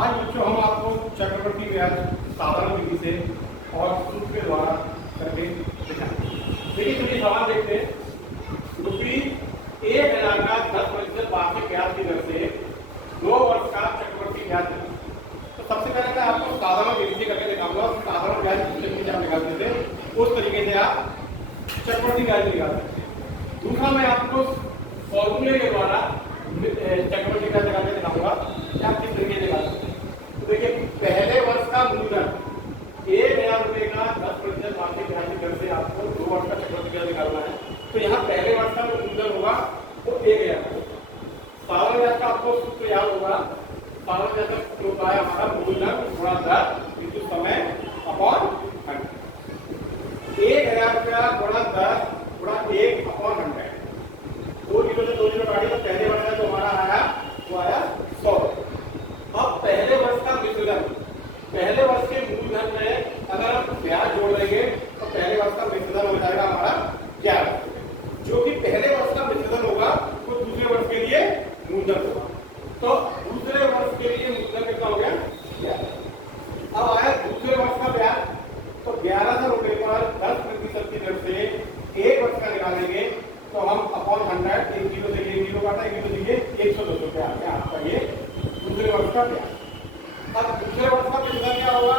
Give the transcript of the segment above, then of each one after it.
आज बच्चों हम आपको चक्रवर्ती ब्याज साधारण विधि से और सूत्र के द्वारा करके दिखाएंगे। देखिए चलिए सवाल देखते हैं। ₹1000 का 10% वार्षिक ब्याज की दर से 2 वर्ष का चक्रवर्ती ब्याज देना। तो सबसे पहले मैं आपको साधारण विधि से करके दिखाऊंगा। साधारण ब्याज जिस तरीके से आप निकालते थे उस तरीके से आप चक्रवर्ती ब्याज निकाल सकते हैं। दूसरा मैं आपको फॉर्मूले के द्वारा चक्रवर्ती ब्याज निकालने दिखाऊंगा कि आप किस तरीके से निकाल सकते हैं। तो देखिए पहले वर्ष का मूलधन ₹1000 का 10% वार्षिक ब्याज की दर से आपको 2 वर्ष का चक्रवर्ती ब्याज निकालना है। तो यहाँ पहले वर्ष का जो मूलधन होगा वो 1000 होगा। साधारण ब्याज का आपको सूत्र याद होगा। साधारण ब्याज का सूत्र होता है हमारा मूलधन गुणा दर इंटू समय अपॉन 100। 1000 गुणा 10 गुणा 1 अपॉन 100। 2 जीरो से 2 जीरो काटिए तो पहले वर्ष का जो हमारा आया वो आया 100। अब पहले वर्ष का मिश्रधन, पहले वर्ष के मूलधन में अगर हम ब्याज जोड़ देंगे तो पहले वर्ष का मिश्रधन हो जाएगा हमारा 11, जो कि पहले वर्ष का मिश्रधन होगा वो दूसरे वर्ष के लिए मूलधन होगा। तो दूसरे वर्ष के लिए मूलधन कितना हो गया 11। अब आया दूसरे वर्ष का ब्याज, तो 1100 रुपए पर 10% की दर से 1 वर्ष का निकालेंगे तो हम अपॉन 100 1 जीरो से 1 जीरो काटा 1 जीरो से 110 रुपया आ गया आपका ये दूसरे वर्ष का ब्याज। अब दूसरे वर्ष का मिश्रधन क्या होगा?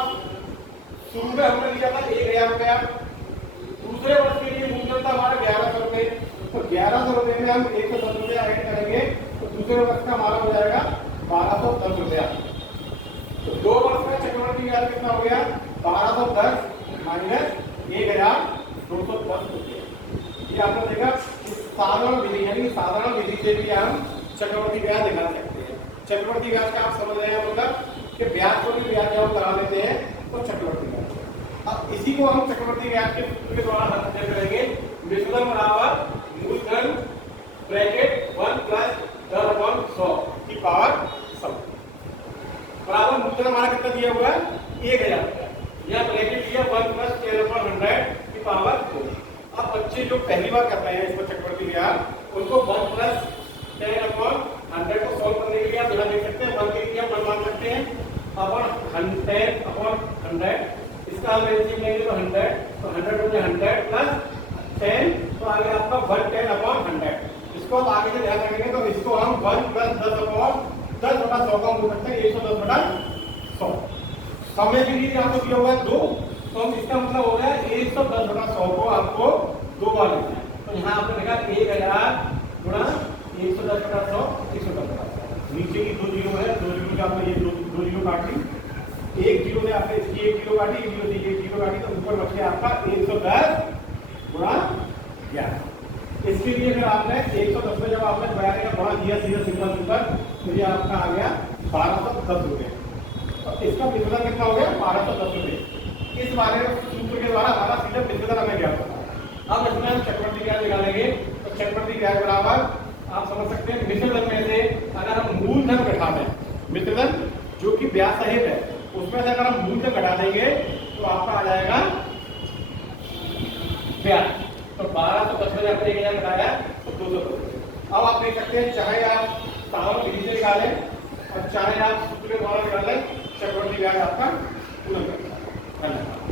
शुरू में हमने लिया था 1000 रुपया, दूसरे वर्ष के लिए मूलधन था हमारा 1100 रुपए। तो 1100 रुपए में हम 110 रुपया ऐड करेंगे तो दूसरे वर्ष का हमारा हो जाएगा 1210 रुपया। तो 2 वर्ष का चक्रवर्ती ब्याज कितना हो गया? 1210 माइनस 1210 रुपये। ये आपने देखा साधारण विधि यानी साधारण विधि से भी हम चक्रवर्ती ब्याज निकाल सकते हैं। चक्रवर्ती ब्याज का आप समझ रहे हैं मतलब कि ब्याज को भी ब्याज जब लगा देते हैं तो चक्रवर्ती ब्याज। अब इसी को हम चक्रवर्ती ब्याज के सूत्र के द्वारा हल करेंगे। मिश्रधन बराबर मूलधन ब्रैकेट 1 प्लस 10/100 की पावर 100 बराबर मूलधन हमारा कितना दिया हुआ है 1000 रुपया। यह ब्रैकेट दिया 1 प्लस 10/100 की पावर 2। अब बच्चे जो पहली बार कर रहे हैं इसको चक्रवर्ती ब्याज उनको 1 प्लस 10/100 को सॉल्व करने के लिए आप बिना देख सकते हैं 1 के लिए आप 1 मान सकते हैं अपॉन 10/100। इसका हम एलसीएम लेंगे तो 100, तो 100 में 100 प्लस 10 तो आ गया आपका 110/100। इसको आप आगे से ध्यान रखेंगे तो इसको हम 1 प्लस 10/10/100 का बोल सकते हैं 110/100। समय के लिए आपको दिया हुआ है 2, तो इसका मतलब हो गया 110/100 को आपको 2 बार लिखना है। तो यहाँ आपने देखा 1000 गुणा 110/100 110/100। नीचे की 2 जीरो है, 2 जीरो से आपने ये 2 जीरो काट ली, 1 जीरो से आपने इसकी 1 जीरो काटी, 1 जीरो से 1 जीरो काटी, तो ऊपर बच गया आपका 110 गुणा 11। इसके लिए अगर आपने 110 में जब आपने 92 का गुणा दिया सीधा सिंपल सिंपल तो ये आपका आ गया 1210 रुपये। तो इसका मिश्रधन कितना हो गया 1210 रुपये। इस बारे में सूत्र के द्वारा हमारा सीधा मिश्रधन हमें ज्ञात होता है। अब इसमें हम चक्रवर्ती ब्याज निकालेंगे तो चक्रवर्ती ब्याज बराबर आप समझ सकते हैं मिश्रधन में से अगर हम मूलधन घटा दें, मिश्रधन जो कि ब्याज सहित है उसमें से अगर हम मूलधन घटा देंगे तो आपका आ जाएगा ब्याज। तो 1210 में आपने 1000 घटाया तो 210। अब आप देख सकते हैं चाहे आप साधारण विधि से निकालें और चाहे आप सूत्र के द्वारा निकालें चक्रवर्ती ब्याज आपका पूर्ण करता है। धन्यवाद।